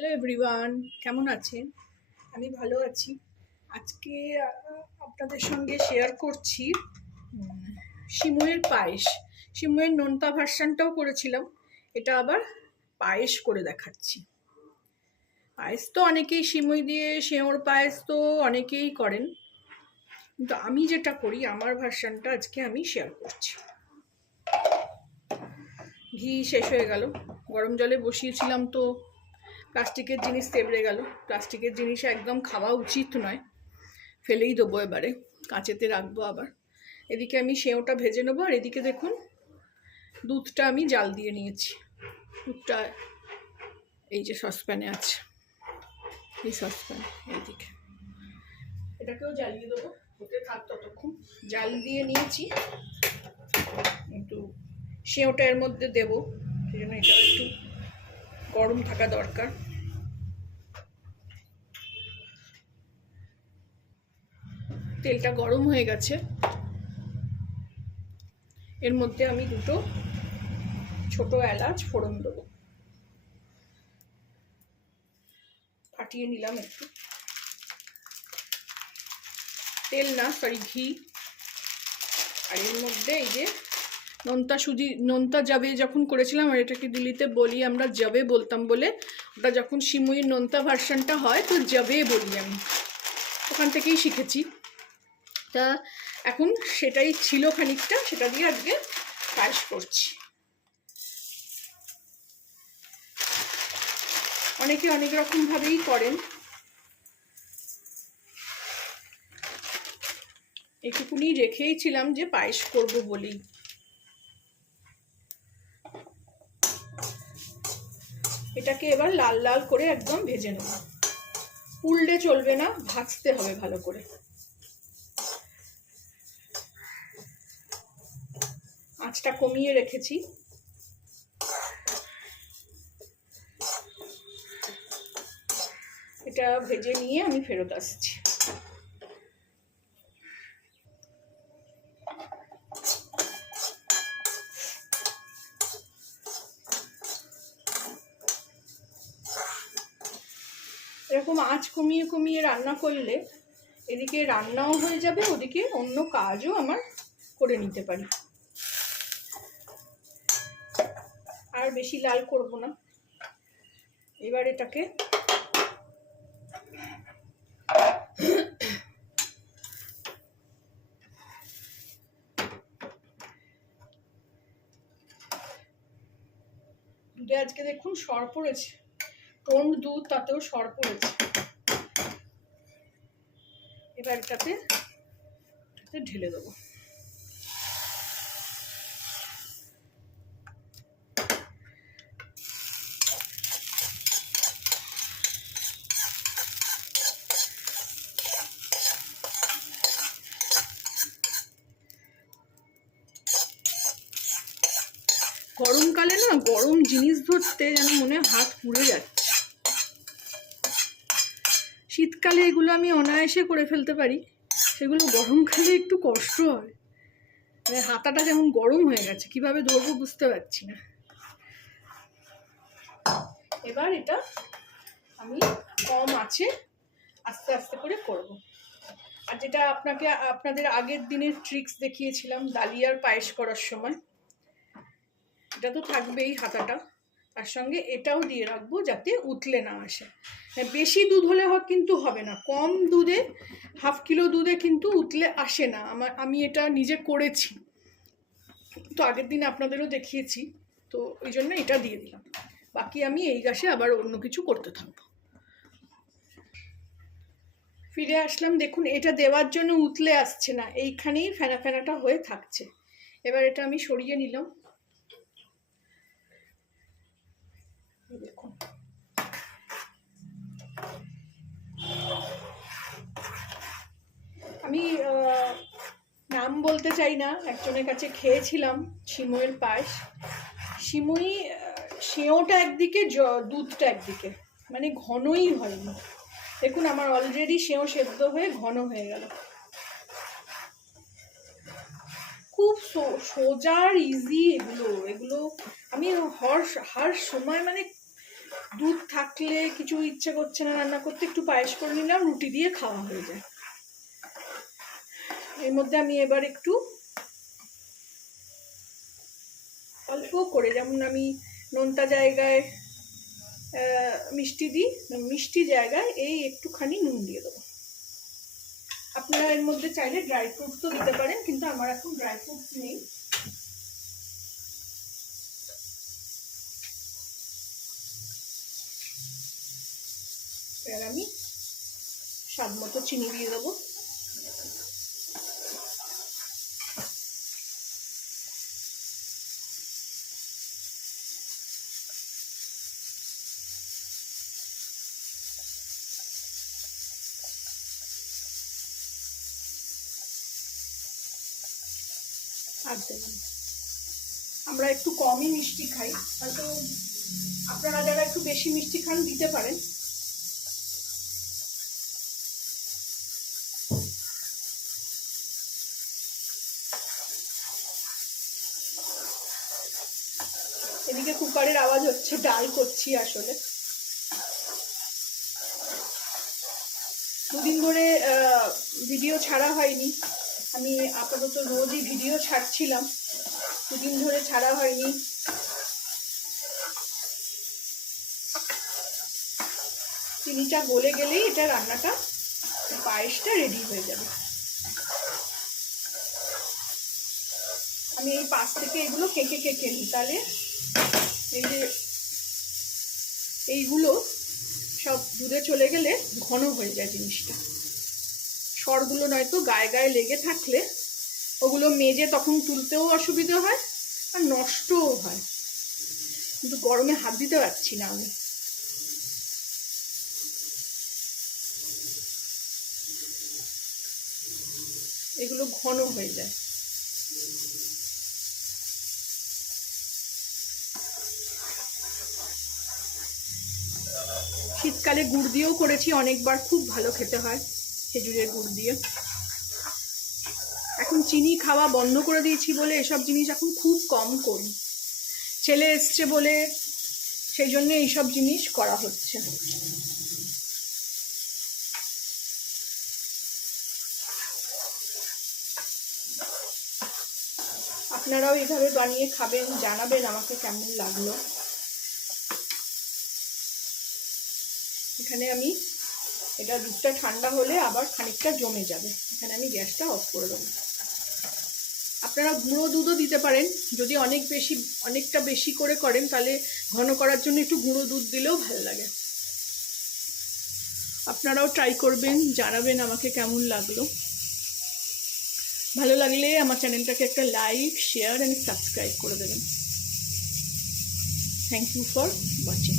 Hello everyone, কেমন আছেন? আমি ভালো আছি। আজকে আপনাদের সঙ্গে শেয়ার করছি সিমুয়ের পায়েস। সিমুয়ের নোনতা ভার্সানটাও করেছিলাম, এটা আবার পায়েস করে দেখাচ্ছি। পায়েস তো অনেকেই সিমুই দিয়ে সেওর পায়েস তো অনেকেই করেন, কিন্তু আমি যেটা করি আমার ভার্সানটা আজকে আমি শেয়ার করছি। ঘি শেষ হয়ে গেল, গরম জলে বসিয়েছিলাম তো প্লাস্টিকের জিনিস তেবড়ে গেল। প্লাস্টিকের জিনিস একদম খাওয়া উচিত নয়, ফেলেই দেবো, এবারে কাঁচেতে রাখবো আবার। এদিকে আমি সেওটা ভেজে নেবো, আর এদিকে দেখুন দুধটা আমি জাল দিয়ে নিয়েছি। দুধটা এই যে সসপ্যানে আছে, এই সসপ্যান, এইদিকে এটাকেও জ্বালিয়ে দেবো, হতে থাক ততক্ষণ। জাল দিয়ে নিয়েছি, কিন্তু সেওটা এর মধ্যে দেবো, সেই জন্য এটা একটু গরম থাকা দরকার। তেলটা গরম হয়ে গেছে, এর মধ্যে আমি দুটো ছোট এলাচ ফোড়ন দেবো। ফাটিয়ে নিলাম একটু, তেল না সরি ঘি। আর এর মধ্যে এই যে নোনতা যাবে যখন করেছিলাম, আর এটাকে দিল্লিতে বলি আমরা যাবে বলতাম বলে, ওটা যখন সিমুইয়ের নোনতা ভার্সানটা হয় তো যাবে বলি আমি, ওখান থেকেই শিখেছি। তা এখন সেটাই ছিল খানিকটা, সেটা দিয়ে আজকে পায়েস করছি। অনেকে অনেক রকম ভাবেই করেন, একটুকুনি রেখেই ছিলাম যে পায়েস করব বলেই। এটাকে এবার লাল লাল করে একদম ভেজে নেব, উল্টে চলবে না, ভাজতে হবে ভালো করে। আঁচটা কমিয়ে রেখেছি। এটা ভেজে নিয়ে আমি ফেরত আসছি। এরকম আঁচ কমিয়ে কমিয়ে রান্না করলে এদিকে রান্নাও হয়ে যাবে, ওদিকে অন্য কাজও আমার করে নিতে পারি। আর বেশি লাল করব না। এবার এটাকে দুধে আজকে দেখুন সর পড়েছে, টন্ড দুধ, তাতেও সর পড়েছে। এবার এটাতে ঢেলে দেবো। গরমকালে না গরম জিনিস ধরতে যেন মনে হাত পুড়ে যাচ্ছে। শীতকালে এগুলো আমি অনায়াসে করে ফেলতে পারি, সেগুলো গরমকালে একটু কষ্ট হয়। মানে হাতাটা যেমন গরম হয়ে গেছে, কিভাবে ধরবো বুঝতে পারছি না। এবার এটা আমি কম আছে আস্তে আস্তে করে করব। আর যেটা আপনাদের আগের দিনের ট্রিক্স দেখিয়েছিলাম ডালিয়ার পায়েস করার সময়, এটা তো থাকবেই হাতাটা, তার সঙ্গে এটাও দিয়ে রাখবো যাতে উতলে না আসে। বেশি দুধ হলে কিন্তু হবে না, কম দুধে, হাফ কিলো দুধে কিন্তু উতলে আসে না। আমি এটা নিজে করেছি তো, আগের দিন আপনাদেরও দেখিয়েছি, তো ওই জন্য এটা দিয়ে দিলাম। বাকি আমি এই গ্যাসে আবার অন্য কিছু করতে থাকবো। ফিরে আসলাম, দেখুন এটা দেওয়ার জন্য উতলে আসছে না, এইখানেই ফেনা ফেনাটা হয়ে থাকছে। এবার এটা আমি সরিয়ে নিলাম। দেখুন আমি নাম বলতে চাই না, একজনের কাছে খেয়েছিলাম সিমুইয়ের পায়েস। সিমুই সেওটা একদিকে, দুধটা একদিকে, মানে ঘনই হয়নি। দেখুন আমার অলরেডি সেও সেদ্ধ হয়ে ঘন হয়ে গেল। খুব সোজা আর ইজি এগুলো আমি হর সময় মানে দুধ থাকলে কিছু ইচ্ছে করছে না রান্না করতে, একটু পায়েস করে নিলাম, রুটি দিয়ে খাওয়া হয়ে যায়। এর মধ্যে আমি এবার একটু অল্প করে, যেমন আমি নোনতা জায়গায় মিষ্টি দিই, মিষ্টি জায়গায় এই একটুখানি নুন দিয়ে দেবো। আপনারা এর মধ্যে চাইলে ড্রাই ফ্রুটস তো দিতে পারেন, কিন্তু আমার এখন ড্রাই ফ্রুটস নেই। এবার আমি স্বাদ মতো চিনি দিয়ে দেবো। আর দেবেন, আমরা একটু কমই মিষ্টি খাই, হয়তো আপনারা যারা একটু বেশি মিষ্টি খান দিতে পারেন। এদিকে কুকারের আওয়াজ হচ্ছে, ডাল করছি আসলে। দুদিন ধরে ভিডিও ছাড়া হয়নি, আমি আপাতত রোজই ভিডিও ছাড়ছিলাম, দুদিন ধরে ছাড়া হয়নি। চিনিটা গলে গেলেই এটা রান্নাটা, পায়েসটা রেডি হয়ে যাবে। আমি এই পাশ থেকে এগুলো কেকে কেকে নিই, তাহলে এই যে এইগুলো সব দুধে চলে গেলে ঘন হয়ে যায় জিনিসটা। সরগুলো নয়তো গায়ে গায়ে লেগে থাকলে ওগুলো মেজে তখন তুলতেও অসুবিধা হয় আর নষ্টও হয়, কিন্তু গরমে হাত দিতে পারছি না আমি। এগুলো ঘন হয়ে যায়। শীতকালে গুড় দিয়েও করেছি অনেকবার, খুব ভালো খেতে হয় খেজুরের গুড় দিয়ে। এখন চিনি খাওয়া বন্ধ করে দিয়েছি বলে এসব জিনিস এখন খুব কম করি। ছেলে এসছে বলে সেই জন্য এইসব জিনিস করা হচ্ছে। আপনারাও এইভাবে বানিয়ে খাবেন, জানাবেন আমাকে কেমন লাগলো। এখানে আমি এটা দুধটা ঠান্ডা হলে আবার খানিকটা জমে যাবে, এখানে আমি গ্যাসটা অফ করে দেবো। আপনারা গুঁড়ো দুধও দিতে পারেন, যদি অনেকটা বেশি করে করেন তাহলে ঘন করার জন্য একটু গুঁড়ো দুধ দিলেও ভালো লাগে। আপনারাও ট্রাই করবেন, জানাবেন আমাকে কেমন লাগলো। ভালো লাগলে আমার চ্যানেলটাকে একটা লাইক, শেয়ার অ্যান্ড সাবস্ক্রাইব করে দেবেন। Thank you for watching.